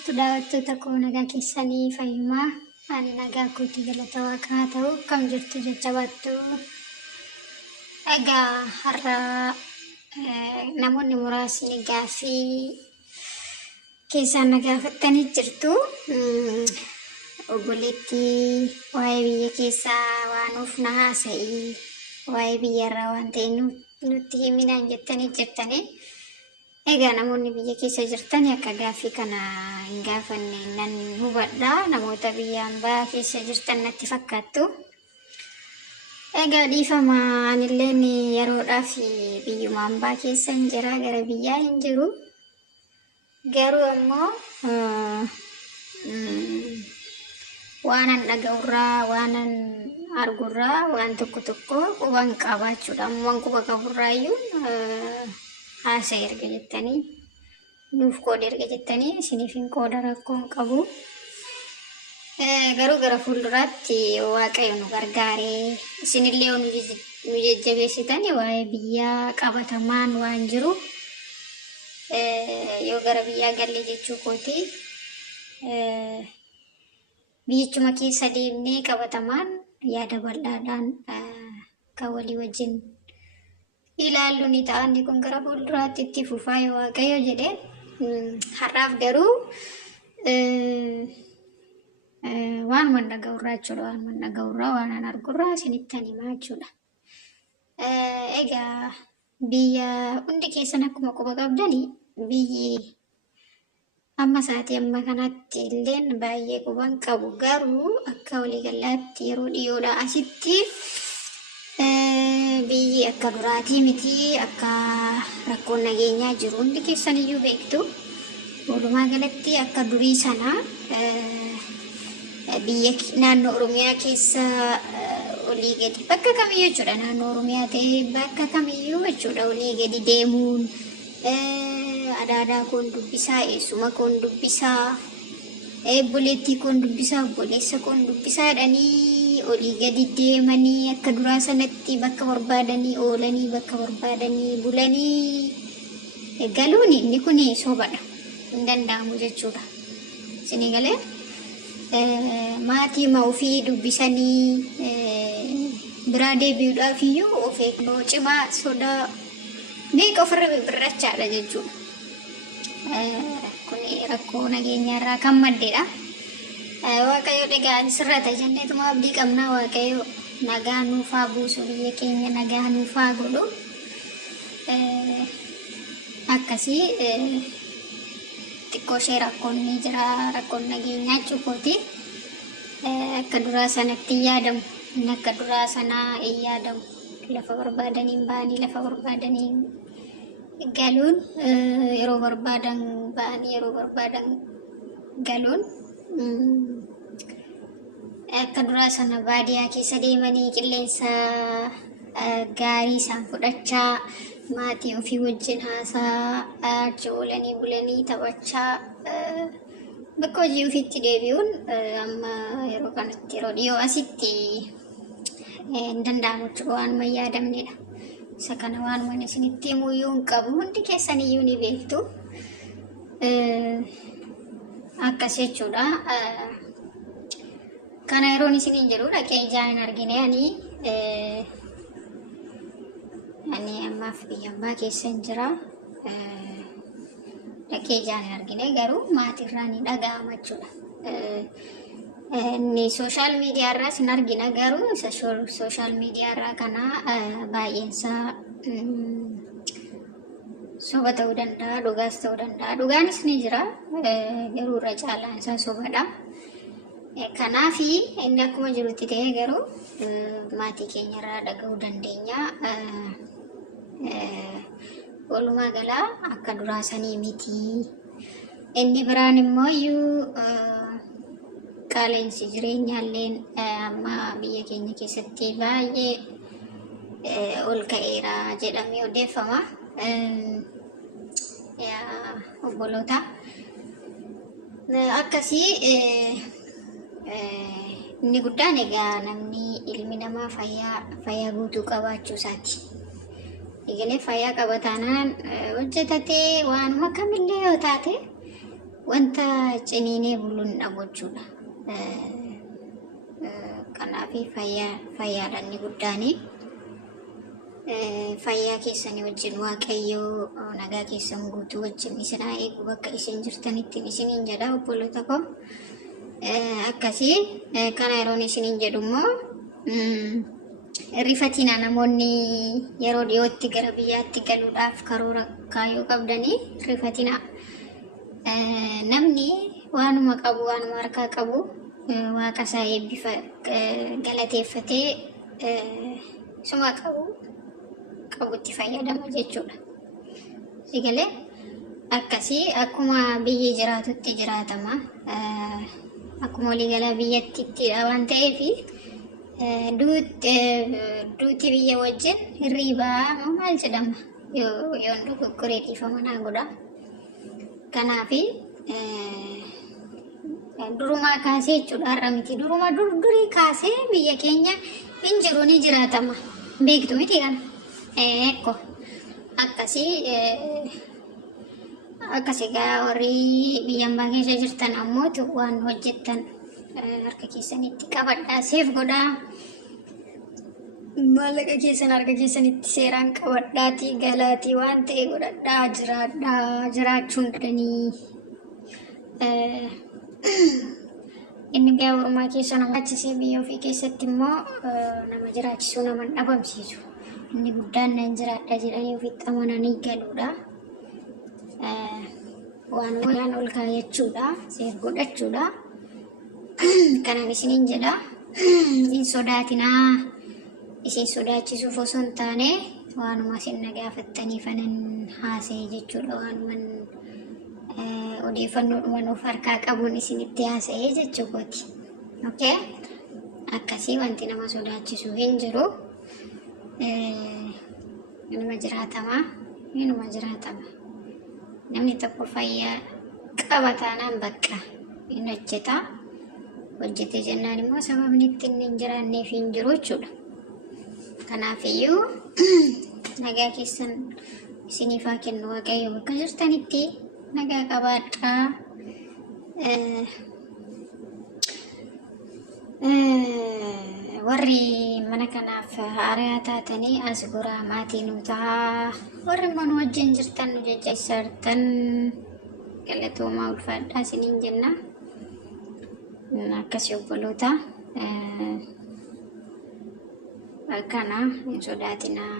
jirtu daawwattoota koo nagaa keessanii fayyumaa ani nagaa kootii galata waaqaa ta'u kam jirtu jajjabaattu. Egaa har'a namoonni muraasni gaaffii keessaan na gaafattanii jirtu. Obboleetti waa'ee biyya keessaa waan of na haasa'ii waa'ee biyyarraa waan ta'e nutti himinaan jettanii jirtanii. Egaa namoonni biyya keessa jirtan akka gaaffii kana hin gaafanne nan hubadha. Namoota biyya hambaa keessa jirtan natti fakkaattu. Egaa dhiifama anillee yeroodhaaf biyyuma hambaa keessa hin jira, gara biyyaa hin jiru. Garuu ammoo waanan dhaga'urraa waanan argurraa waan tokko tokko quban qabaachuudha. Ammoo quba qaburraayyuu haasa erga jettanii nuuf qooda erga jettanii isiniif hin qooda rakkoon qabu. Garuu gara fuulduraatti Waaqayyo nu gargaaree isinillee nu jajjabeessitan waa'ee biyyaa qabatamaan waan jiru yoo gara biyyaa galle jechuu kooti biyyichuma keessa deemnee qabatamaan yaada bal'aadhaan kan walii wajjin ilaallu ni ta'an kun gara fuulduraatti itti fufaa yoo Waaqayyo jedhee har'aaf garuu waan manna ga'urraa jechuudha. Waan manna ga'urraa waan an argurraa isinittan himaa jechuudha. Egaa biyya hundi keessan akkuma quba qabdanii biyyi amma sa'aatii amma kanatti illeen baay'ee quban qabu. Garuu akka waliigalaatti yeroo dhiyoodhaa asitti biyyi akka duraatii miti, akka rakkoon nageenyaa jiru hundi keessaniyyuu beektu. Walumaa galatti akka durii sana biyya naannoo Oromiyaa keessa olii gadi bakka kamiyyuu jechuudha. Naannoo Oromiyaa ta'ee bakka kamiyyuu jechuudha olii gadi deemuun adaadaa koon dubbisaa, eessuma koon dubbisaa, obboleettii koon dubbisaa, obboleessa koon dubbisaa jedhanii olii gadi deemanii akka duraa sanatti bakka barbaadanii oolanii bakka barbaadanii bulanii galuun inni kun sobadha. Hin danda'amu jechuudha. Isinii galee maatii ofii dubbisanii biraa deebi'uudhaaf iyyuu of eeggannoo cimaa sodaa meeqa ofirra bibirrachaadha jechuudha. Kun rakkoo nageenyaarraa kan maddeedha. Waaqayyo dhagaan sirrata jenneetuma abdii qabnaa. Waaqayyo nagaa nuuf haa buusu, biyya keenya nagaa nuuf haa godhu. Akkasii xiqqoo ishee rakkoon ni jira, rakkoon nageenyaa jechuukooti. Akka duraa sanatti hin yaadamu, inni akka duraa sanaa hin yaadamu. Lafa barbaadanii ba'anii lafa barbaadanii galuun yeroo barbaadan ba'anii yeroo barbaadan galuun akka duraa sana baadiyyaa keessa deemanii qilleensa gaarii isaan fudhachaa maatii ofii wajjin haasaa oolanii bulanii taphachaa bakka hojii ofiitti deebi'uun amma yeroo kanatti yeroo dhiyoo asitti hin danda'amu jechuudha. Waanuma hin yaadamnedha. Isa kana waanuma isinitti himuyyuu hin qabu. Hundi keessaniyyuu ni beektu. Akkas jechuudha. Kana yeroon isiniin jedhu dhaqee ijaan hin argine ani ammaaf biyya hambaa keessa hin jira. Dhaqee ijaan hin argine garuu maatiirraa ni dhaga'ama jechuudha. Inni sooshaal miidiyaarraas hin argina garuu isa sooshaal miidiyaarraa kana baay'eensaa soba ta'uu danda'a, dhugaas ta'uu danda'a. Dhugaanis ni jira garuu irra caalaan isaa sobadha. Kanaafi inni akkuma jirutti ta'ee garuu maatii keenyarraa dhaga'uu dandeenya. Walumaa galaa akka duraa sanii miti. Inni biraan immoo iyyuu qaala'insi jireenyaalleen amma biyya keenya keessatti baay'ee ol ka'eera jedhamee odeeffama. Obboloota akkasii inni guddaan egaa namni ilmi namaa fayyaa guutuu qabaachuu isaati. Egalee fayyaa qabataanaan hojjetatee waanuma kamillee yoo taate wanta ciniinee buluun dhabu jechuudha. Kanaaf fayyaadhaan ni guddaanii. Fayyaa keessanii wajjin Waaqayyoo nagaa keessan guutuu wajjin isin haa eegu bakka isin jirtanitti isiniin jedha obboloota koo. Akkasii kana yeroon isiniin jedhu immoo rifatina namoonni yeroo dhiyootti gara biyyaatti galuudhaaf karoora kaayuu qabdanii rifatina. Namni waanuma qabu waanuma harkaa qabu waaqa isaa eebbifa galateeffatee suma qabutti fayyadama jechuudha. Sigalee akkasii akkuma biyyi jiraatutti jiraatama. Akkuma waliigalaa biyyattitti waan ta'eef duuti biyya wajjin hirriibaa maal jedhama yoon dogoggoree dhiifama naa godha. Kanaaf durumaa kaasee jechuudha har'a miti durii kaasee biyya keenya hin jiru ni jiraatama. Beektu miti kana. Ekko akkasii gaa warri biyya ambaa keessa jirtan ammoo waan hojjettan harka keessanitti qabadhaa seef godhaa. Maallaqa keessan harka keessanitti seeraan qabadhaatii galaatii waan ta'e godhadhaa jiraachuun dandanii. Inni gaa ormaa keessa nama jiraachisee biyya ofii keessatti immoo nama jiraachisuu nama dhabamsiisu. Inni guddaan nan jiraadha jedhanii ofitti amananii galuudha. Waan ol kaayachuudha, seef godhachuudha. Kanaan isiniin jedha. Hin sodaatinaa. Isin sodaachisuuf osoo hin taane waanuma isin na gaafattaniif anan haasa'e jechuudha. Waanuman odeeffannoodhuma nuuf harkaa qabuun isinitti haasa'e jechuukooti. Okay? Akkasii wanti nama sodaachisu hin jiru. Inuma jiraatama. Namni tokko fayyaa qaba taanaan bakka hin hojjeta. Hojjete jennaan immoo sababni ittiin hin jiraanneef hin jiru jechuudha. Kanaafiyyuu nagaa keessan isiniif haa kennu Waaqayyo bakka jirtanitti nagaa qabaadhaa. Warri mana kanaaf haaraa taatanii as goraa maatii nu ta'a. Warri mana wajjin jirtan nu jajjabeessitan galatoomaa ulfaadhaa isiniin jenna. Akkasii obboloota kana hin sodaatinaa.